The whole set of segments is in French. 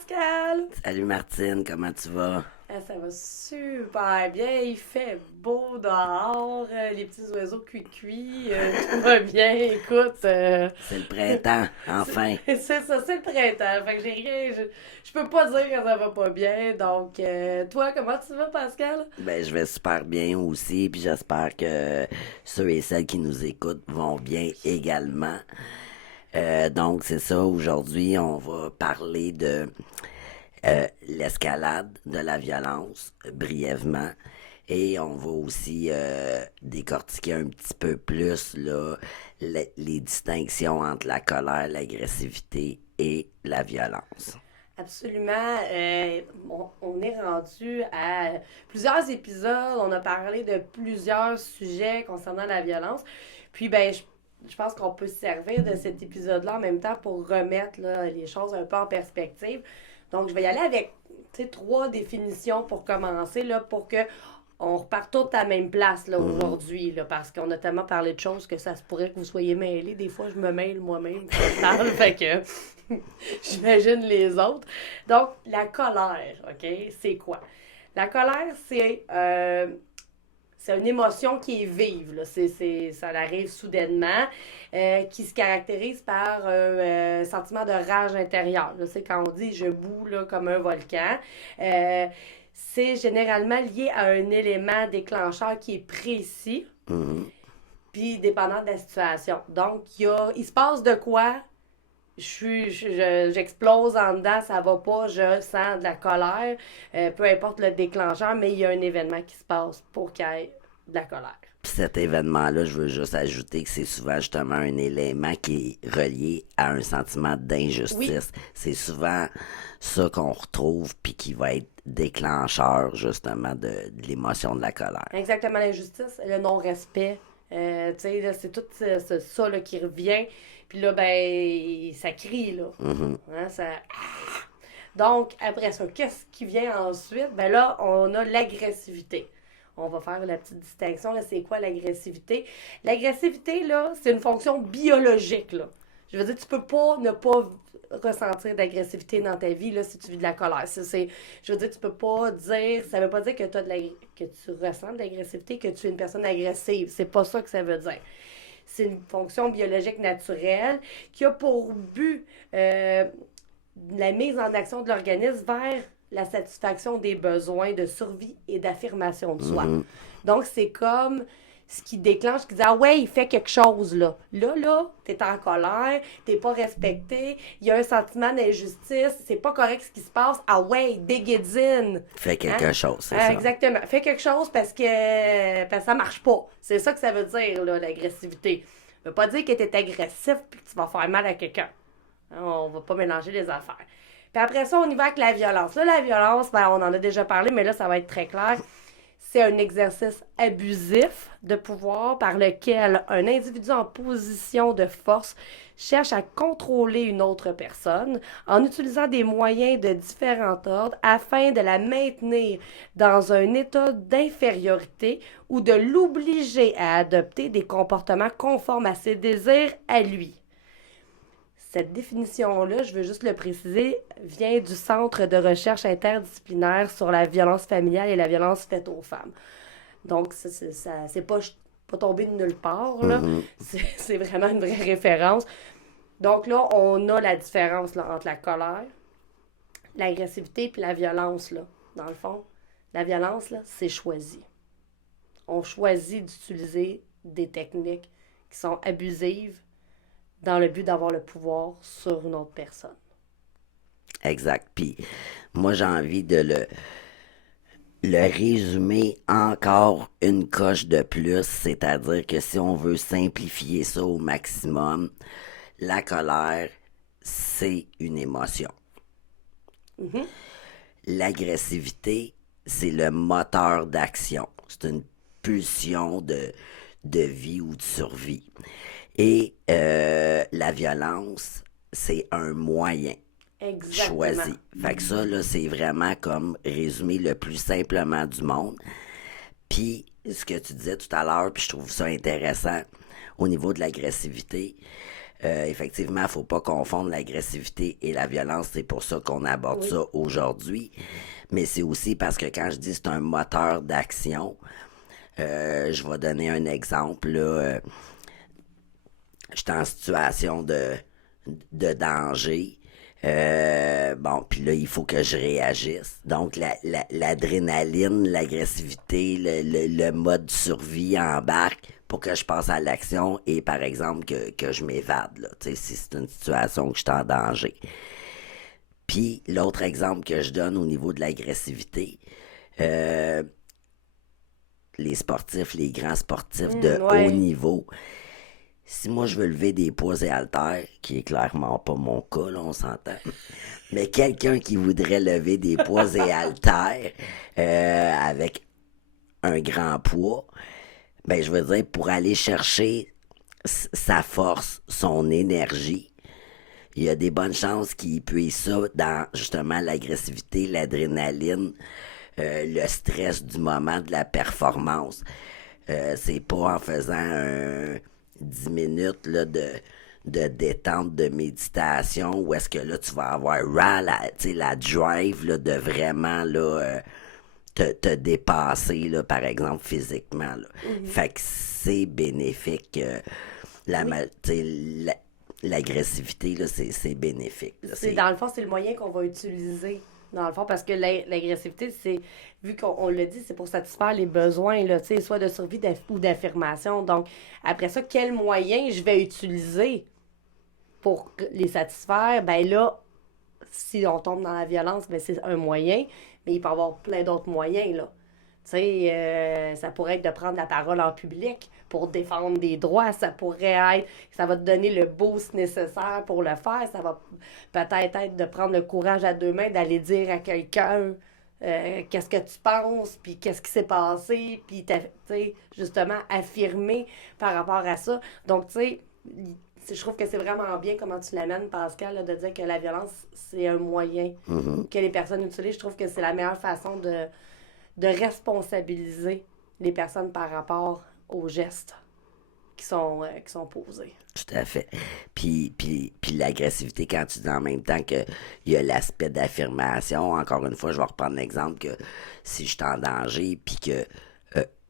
Pascal! Salut Martine, comment tu vas? Ça va super bien, il fait beau dehors, les petits oiseaux cuit-cuit, tout va bien, écoute. C'est le printemps, enfin. C'est ça, c'est le printemps, fait que j'ai rien, je peux pas dire que ça va pas bien, donc toi, comment tu vas Pascal? Ben, je vais super bien aussi, puis j'espère que ceux et celles qui nous écoutent vont bien également. Donc, c'est ça, aujourd'hui, on va parler de l'escalade de la violence, brièvement. Et on va aussi décortiquer un petit peu plus là, les distinctions entre la colère, l'agressivité et la violence. Absolument. On est rendu à plusieurs épisodes. On a parlé de plusieurs sujets concernant la violence. Puis, je pense qu'on peut se servir de cet épisode-là en même temps pour remettre là, les choses un peu en perspective. Donc, je vais y aller avec trois définitions pour commencer, là, pour que on repart tous à la même place là, aujourd'hui, là, parce qu'on a tellement parlé de choses que ça se pourrait que vous soyez mêlés. Des fois, je me mêle moi-même quand je parle, fait que j'imagine les autres. Donc, la colère, OK, c'est quoi? La colère, c'est une émotion qui est vive, là. Ça arrive soudainement, qui se caractérise par un sentiment de rage intérieure. Là, c'est quand on dit je boue là, comme un volcan. C'est généralement lié à un élément déclencheur qui est précis, puis dépendant de la situation. Donc, il se passe de quoi? J'explose en dedans, ça va pas, je sens de la colère, peu importe le déclencheur, mais il y a un événement qui se passe pour qu'il y ait de la colère. Puis cet événement-là, je veux juste ajouter que c'est souvent justement un élément qui est relié à un sentiment d'injustice. Oui. C'est souvent ça qu'on retrouve puis qui va être déclencheur justement de l'émotion de la colère. Exactement, l'injustice, le non-respect, tu sais, là, c'est tout ça là, qui revient, puis là, ben, ça crie, là. Hein, ça... Donc, après ça, qu'est-ce qui vient ensuite? Ben là, on a l'agressivité. On va faire la petite distinction, là, c'est quoi l'agressivité? L'agressivité, là, c'est une fonction biologique, là. Je veux dire, tu peux pas ne pas ressentir d'agressivité dans ta vie, là, si tu vis de la colère. Je veux dire, tu peux pas dire, ça veut pas dire que, que tu ressens de l'agressivité, que tu es une personne agressive. C'est pas ça que ça veut dire. C'est une fonction biologique naturelle qui a pour but la mise en action de l'organisme vers la satisfaction des besoins de survie et d'affirmation de soi. Donc, c'est comme ce qui déclenche, qui dit « Ah ouais, il fait quelque chose, là. Là, t'es en colère, t'es pas respecté, il y a un sentiment d'injustice, c'est pas correct ce qui se passe. Ah ouais, déguédine. » Fait quelque chose, c'est ça. Exactement. Fais quelque chose parce que ça marche pas. C'est ça que ça veut dire, là, l'agressivité. Ça veut pas dire que t'es agressif puis que tu vas faire mal à quelqu'un. On va pas mélanger les affaires. Puis après ça, on y va avec la violence. Là, la violence, ben, on en a déjà parlé, mais là, ça va être très clair. C'est un exercice abusif de pouvoir par lequel un individu en position de force cherche à contrôler une autre personne en utilisant des moyens de différents ordres afin de la maintenir dans un état d'infériorité ou de l'obliger à adopter des comportements conformes à ses désirs à lui. Cette définition-là, je veux juste le préciser, vient du Centre de recherche interdisciplinaire sur la violence familiale et la violence faite aux femmes. Donc, c'est pas tombé de nulle part, là. C'est vraiment une vraie référence. Donc là, on a la différence là, entre la colère, l'agressivité et la violence, là. Dans le fond, la violence, là, c'est choisi. On choisit d'utiliser des techniques qui sont abusives dans le but d'avoir le pouvoir sur une autre personne. Exact. Puis moi, j'ai envie de le résumer encore une coche de plus, c'est-à-dire que si on veut simplifier ça au maximum, la colère, c'est une émotion. L'agressivité, c'est le moteur d'action. C'est une pulsion de vie ou de survie. Et la violence, c'est un moyen choisi. Fait que ça, là, c'est vraiment comme résumé le plus simplement du monde. Puis, ce que tu disais tout à l'heure, puis je trouve ça intéressant au niveau de l'agressivité, Effectivement, il ne faut pas confondre l'agressivité et la violence. C'est pour ça qu'on aborde ça aujourd'hui. Mais c'est aussi parce que quand je dis c'est un moteur d'action, je vais donner un exemple. Là, j'étais en situation de danger. Bon, puis là, il faut que je réagisse. Donc, l'adrénaline, l'agressivité, le mode survie embarque pour que je passe à l'action et, par exemple, que je m'évade, là, tu sais, si c'est une situation que je suis en danger. Puis, l'autre exemple que je donne au niveau de l'agressivité, euh, les sportifs, les grands sportifs de haut Ouais. niveau, si moi je veux lever des poids et haltères, qui est clairement pas mon cas, là, on s'entend, mais quelqu'un qui voudrait lever des poids et haltères avec un grand poids, ben je veux dire, pour aller chercher sa force, son énergie, il y a des bonnes chances qu'il puise ça dans justement l'agressivité, l'adrénaline, le stress du moment de la performance. C'est pas en faisant 10 minutes là, de détente, de méditation, où est-ce que là, tu vas avoir la drive là, de vraiment là, te dépasser, là, par exemple, physiquement. Là. Fait que c'est bénéfique. L'agressivité, là, c'est bénéfique. Là, Dans le fond, c'est le moyen qu'on va utiliser. Dans le fond, parce que l'agressivité, c'est, vu qu'on le dit, c'est pour satisfaire les besoins, là, soit de survie ou d'affirmation. Donc, après ça, quel moyen je vais utiliser pour les satisfaire? Ben là, si on tombe dans la violence, ben c'est un moyen, mais il peut y avoir plein d'autres moyens, là. Tu sais, ça pourrait être de prendre la parole en public pour défendre des droits. Ça pourrait être, ça va te donner le boost nécessaire pour le faire. Ça va peut-être être de prendre le courage à deux mains, d'aller dire à quelqu'un qu'est-ce que tu penses, puis qu'est-ce qui s'est passé, puis tu sais, justement, affirmer par rapport à ça. Donc, tu sais, je trouve que c'est vraiment bien comment tu l'amènes, Pascal, là, de dire que la violence, c'est un moyen que les personnes utilisent. Je trouve que c'est la meilleure façon de responsabiliser les personnes par rapport aux gestes qui sont posés. tout à fait. Puis l'agressivité, quand tu dis en même temps qu'il y a l'aspect d'affirmation, encore une fois, je vais reprendre l'exemple que si je suis en danger, puis que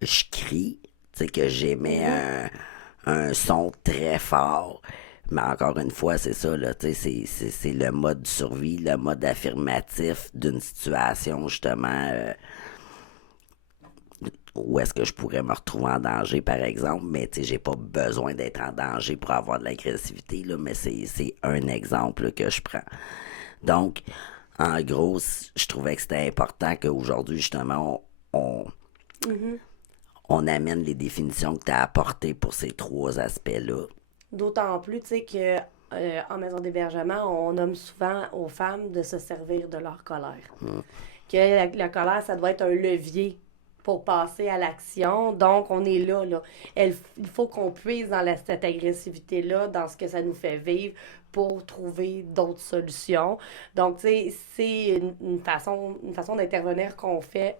je crie, tu sais, que j'émets un son très fort, mais encore une fois, c'est ça, là, tu sais, c'est le mode survie, le mode affirmatif d'une situation, justement, où est-ce que je pourrais me retrouver en danger, par exemple, mais tu sais, j'ai pas besoin d'être en danger pour avoir de l'agressivité, là, mais c'est un exemple là, que je prends. Donc, en gros, je trouvais que c'était important qu'aujourd'hui, justement, on amène les définitions que tu as apportées pour ces trois aspects-là. D'autant plus, tu sais, que en maison d'hébergement, on nomme souvent aux femmes de se servir de leur colère. Que la colère, ça doit être un levier pour passer à l'action. Donc, on est là. Il faut qu'on puise dans cette agressivité-là, dans ce que ça nous fait vivre pour trouver d'autres solutions. Donc, tu sais, c'est une façon d'intervenir qu'on fait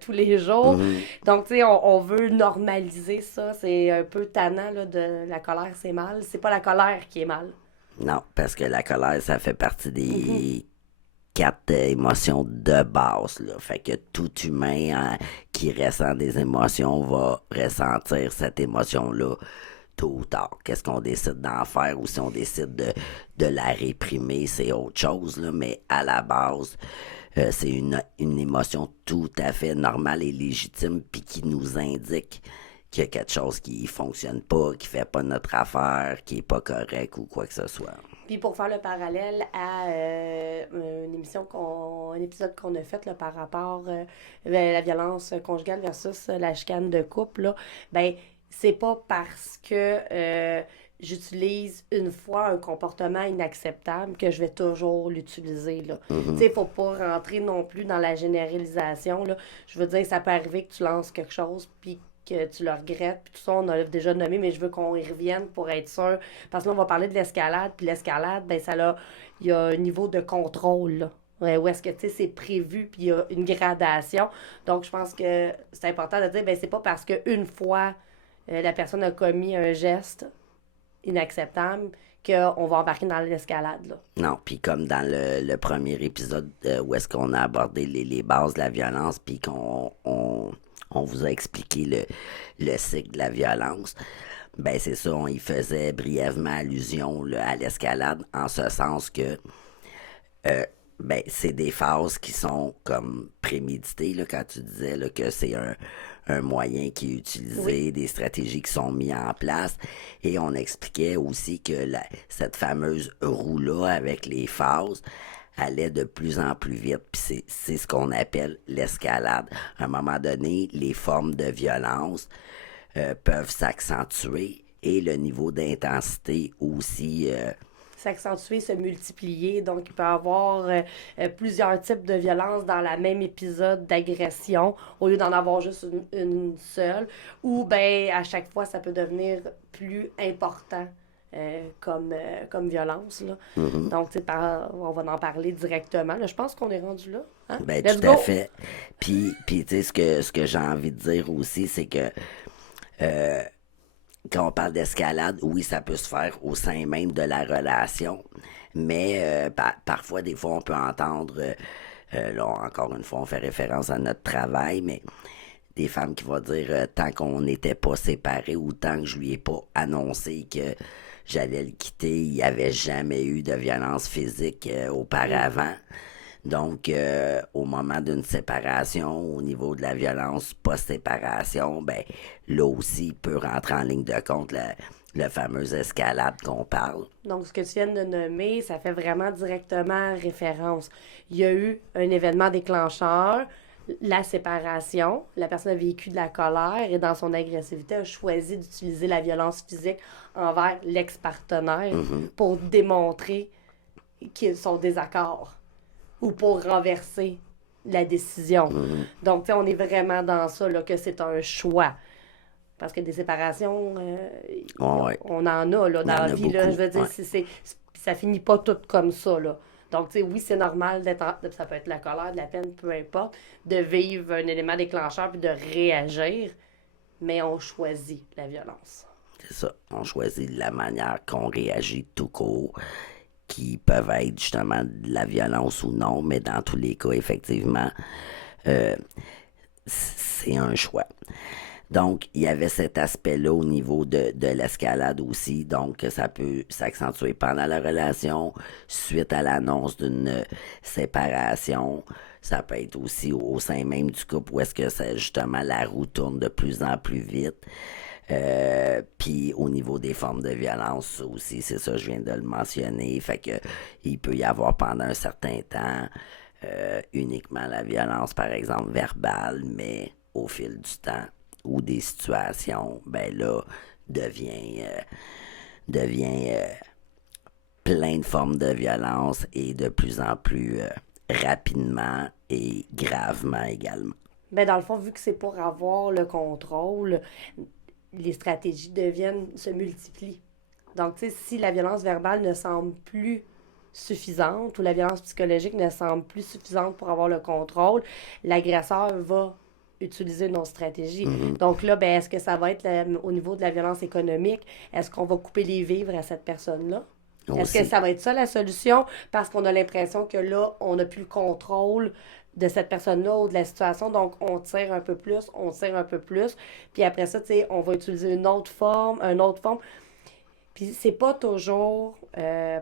tous les jours. Donc, tu sais, on veut normaliser ça. C'est un peu tannant, là, de la colère, c'est mal. C'est pas la colère qui est mal. Non, parce que la colère, ça fait partie des quatre émotions de base, là. Fait que tout humain qui ressent des émotions va ressentir cette émotion-là tôt ou tard. Qu'est-ce qu'on décide d'en faire ou si on décide de la réprimer, c'est autre chose, là. Mais à la base, c'est une émotion tout à fait normale et légitime puis qui nous indique qu'il y a quelque chose qui fonctionne pas, qui fait pas notre affaire, qui est pas correct ou quoi que ce soit. Puis pour faire le parallèle à un épisode qu'on a fait là, par rapport à la violence conjugale versus la chicane de couple, là, ben c'est pas parce que j'utilise une fois un comportement inacceptable que je vais toujours l'utiliser, là. Tu sais, faut pas rentrer non plus dans la généralisation, là. Je veux dire, ça peut arriver que tu lances quelque chose, puis que tu le regrettes, puis tout ça, on a déjà nommé, mais je veux qu'on y revienne pour être sûr. Parce que là, on va parler de l'escalade, puis l'escalade, ben il y a un niveau de contrôle, là. Ouais, où est-ce que, tu sais, c'est prévu, puis il y a une gradation. Donc, je pense que c'est important de dire, ben c'est pas parce qu'une fois, la personne a commis un geste inacceptable qu'on va embarquer dans l'escalade, là. Non, puis comme dans le premier épisode où est-ce qu'on a abordé les bases de la violence, puis on vous a expliqué le cycle de la violence, ben c'est ça, on y faisait brièvement allusion là, à l'escalade, en ce sens que ben, c'est des phases qui sont comme préméditées, là, quand tu disais là, que c'est un moyen qui est utilisé, Oui. des stratégies qui sont mises en place. Et on expliquait aussi que cette fameuse roue-là avec les phases allait de plus en plus vite. Puis c'est ce qu'on appelle l'escalade. À un moment donné, les formes de violence peuvent s'accentuer et le niveau d'intensité aussi. S'accentuer, se multiplier. Donc, il peut y avoir plusieurs types de violences dans la même épisode d'agression, au lieu d'en avoir juste une seule. Ou, ben, à chaque fois, ça peut devenir plus important comme violence. Là. Donc, tu sais, on va en parler directement. Là, je pense qu'on est rendu là. Hein? Ben, Let's tout à go! fait. Puis tu sais, ce que j'ai envie de dire aussi, c'est que quand on parle d'escalade, oui, ça peut se faire au sein même de la relation, mais parfois, des fois, on peut entendre, là, encore une fois, on fait référence à notre travail, mais des femmes qui vont dire tant qu'on n'était pas séparés ou tant que je lui ai pas annoncé que j'allais le quitter, il n'y avait jamais eu de violence physique auparavant. Donc, au moment d'une séparation, au niveau de la violence post-séparation, ben là aussi, il peut rentrer en ligne de compte le fameux escalade qu'on parle. Donc, ce que tu viens de nommer, ça fait vraiment directement référence. Il y a eu un événement déclencheur, la séparation, la personne a vécu de la colère et dans son agressivité a choisi d'utiliser la violence physique envers l'ex-partenaire pour démontrer son désaccord ou pour renverser la décision. Donc, tu sais, on est vraiment dans ça, là, que c'est un choix. Parce que des séparations, Ouais. on en a là, Il y dans en la a vie. Là, beaucoup, je veux dire, ouais. ça finit pas tout comme ça. Là. Donc, tu sais, oui, c'est normal ça peut être la colère, de la peine, peu importe, de vivre un élément déclencheur puis de réagir, mais on choisit la violence. C'est ça. On choisit la manière qu'on réagit tout court, qui peuvent être justement de la violence ou non, mais dans tous les cas, effectivement, c'est un choix. Donc, il y avait cet aspect-là au niveau de l'escalade aussi. Donc, ça peut s'accentuer pendant la relation, suite à l'annonce d'une séparation. Ça peut être aussi au sein même du couple où est-ce que justement la roue tourne de plus en plus vite. Puis au niveau des formes de violence aussi, c'est ça, je viens de le mentionner. Fait que il peut y avoir pendant un certain temps uniquement la violence, par exemple, verbale, mais au fil du temps ou des situations, ben là, devient plein de formes de violence et de plus en plus rapidement et gravement également. Ben, dans le fond, vu que c'est pour avoir le contrôle, les stratégies se multiplient. Donc, tu sais, si la violence verbale ne semble plus suffisante ou la violence psychologique ne semble plus suffisante pour avoir le contrôle, l'agresseur va utiliser une autre stratégie. Donc là, ben, est-ce que ça va être au niveau de la violence économique? Est-ce qu'on va couper les vivres à cette personne-là? Est-ce que Aussi. ça va être ça la solution? Parce qu'on a l'impression que là, on n'a plus le contrôle de cette personne-là ou de la situation. Donc, on tire un peu plus, on tire un peu plus. Puis après ça, tu sais, on va utiliser une autre forme. Puis c'est pas toujours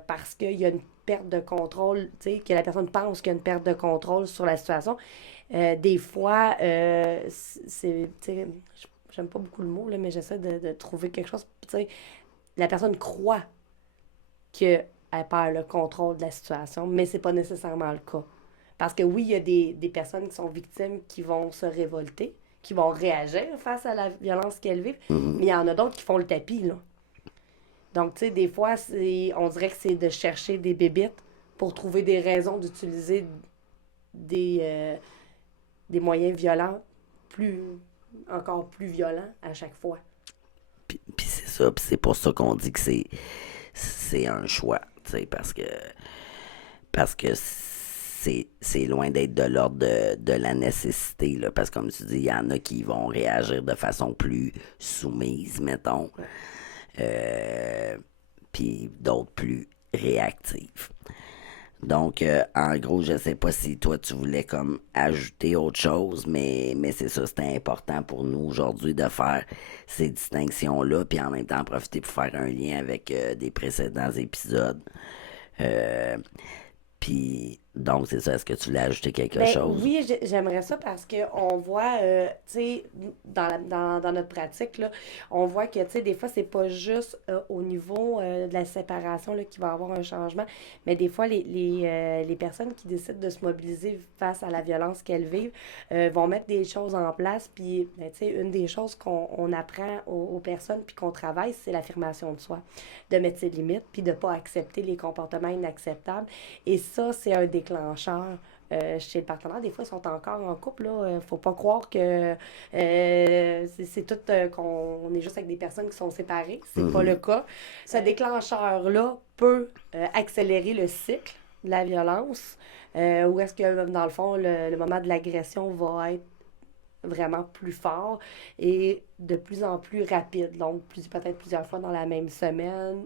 parce qu'il y a une perte de contrôle, tu sais, que la personne pense qu'il y a une perte de contrôle sur la situation. Des fois, c'est, tu sais, j'aime pas beaucoup le mot, là, mais j'essaie de trouver quelque chose. Tu sais, la personne croit qu'elle perd le contrôle de la situation, mais c'est pas nécessairement le cas. Parce que oui, il y a des personnes qui sont victimes qui vont se révolter, qui vont réagir face à la violence qu'elles vivent, mais il y en a d'autres qui font le tapis, là. Donc, tu sais, des fois, on dirait que c'est de chercher des bébites pour trouver des raisons d'utiliser des, des moyens violents, encore plus violents à chaque fois. Puis c'est ça, puis c'est pour ça qu'on dit que c'est un choix, tu sais, parce que c'est loin d'être de l'ordre de la nécessité, là, parce que comme tu dis, il y en a qui vont réagir de façon plus soumise, mettons. puis d'autres plus réactives. Donc, en gros, je sais pas si toi, tu voulais comme ajouter autre chose, mais c'est ça, c'était important pour nous aujourd'hui de faire ces distinctions-là, puis en même temps profiter pour faire un lien avec des précédents épisodes. Euh, Puis, donc, c'est ça. Est-ce que tu voulais ajouter quelque chose? Oui, j'aimerais ça parce qu'on voit, tu sais, dans notre pratique, là, on voit que, tu sais, des fois, c'est pas juste au niveau de la séparation là, qu'il va y avoir un changement, mais des fois, les personnes qui décident de se mobiliser face à la violence qu'elles vivent vont mettre des choses en place. Puis, ben, tu sais, une des choses qu'on apprend aux personnes puis qu'on travaille, c'est l'affirmation de soi, de mettre ses limites puis de pas accepter les comportements inacceptables. Et ça, c'est un déclencheur chez le partenaire. Des fois, ils sont encore en couple. Là. Faut pas croire que c'est tout qu'on est juste avec des personnes qui sont séparées. C'est pas le cas. Ce déclencheur-là peut accélérer le cycle de la violence. Ou est-ce que, dans le fond, le moment de l'agression va être vraiment plus fort et de plus en plus rapide. Donc, peut-être plusieurs fois dans la même semaine.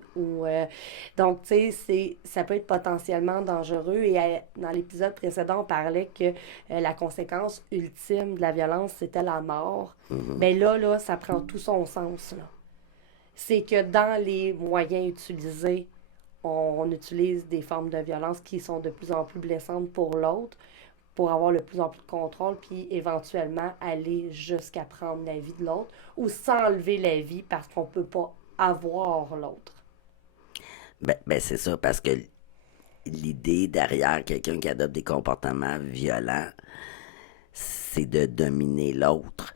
Donc, tu sais, ça peut être potentiellement dangereux. Et dans l'épisode précédent, on parlait que la conséquence ultime de la violence, c'était la mort. Mais là, ça prend tout son sens. Là. C'est que dans les moyens utilisés, on utilise des formes de violence qui sont de plus en plus blessantes pour l'autre, pour avoir de plus en plus de contrôle, puis éventuellement aller jusqu'à prendre la vie de l'autre ou s'enlever la vie parce qu'on peut pas avoir l'autre. Ben, c'est ça, parce que l'idée derrière quelqu'un qui adopte des comportements violents, c'est de dominer l'autre.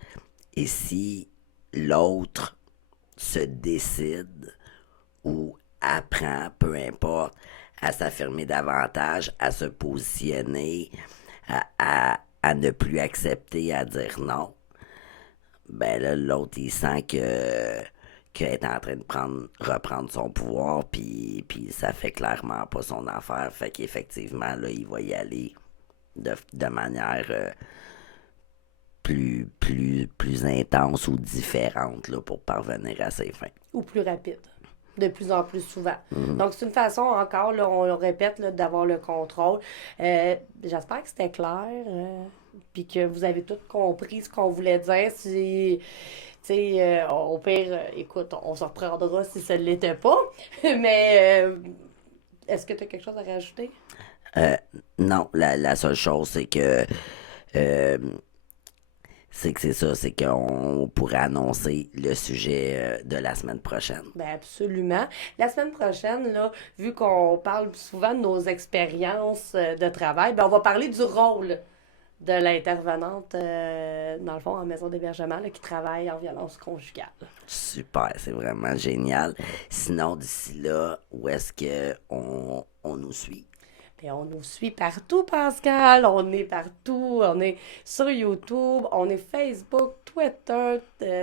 Et si l'autre se décide ou apprend, peu importe, à s'affirmer davantage, à se positionner, à ne plus accepter, à dire non, ben là, l'autre, il sent qu'il est en train de reprendre son pouvoir, puis ça fait clairement pas son affaire. Fait qu'effectivement, là, il va y aller de manière plus intense ou différente là, pour parvenir à ses fins. Ou plus rapide. De plus en plus souvent. Donc, c'est une façon, encore, là, on le répète, là, d'avoir le contrôle. J'espère que c'était clair, puis que vous avez tout compris ce qu'on voulait dire. Si, tu sais, au pire, écoute, on se reprendra si ça ne l'était pas. Mais est-ce que tu as quelque chose à rajouter? Non, la seule chose, c'est que c'est ça, c'est qu'on pourrait annoncer le sujet de la semaine prochaine. Ben absolument. La semaine prochaine, là, vu qu'on parle souvent de nos expériences de travail, ben on va parler du rôle de l'intervenante, dans le fond, en maison d'hébergement, là, qui travaille en violence conjugale. Super, c'est vraiment génial. Sinon, d'ici là, où est-ce qu'on nous suit? Et on nous suit partout, Pascal. On est partout. On est sur YouTube, on est Facebook, Twitter,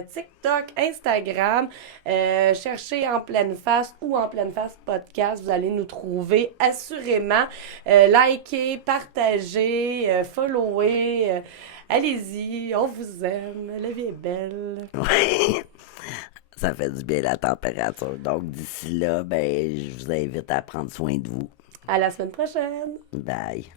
TikTok, Instagram. Cherchez En Pleine Face ou En Pleine Face Podcast. Vous allez nous trouver assurément. Likez, partagez, followez. Allez-y, on vous aime. La vie est belle. Oui, ça fait du bien la température. Donc, d'ici là, ben, je vous invite à prendre soin de vous. À la semaine prochaine. Bye.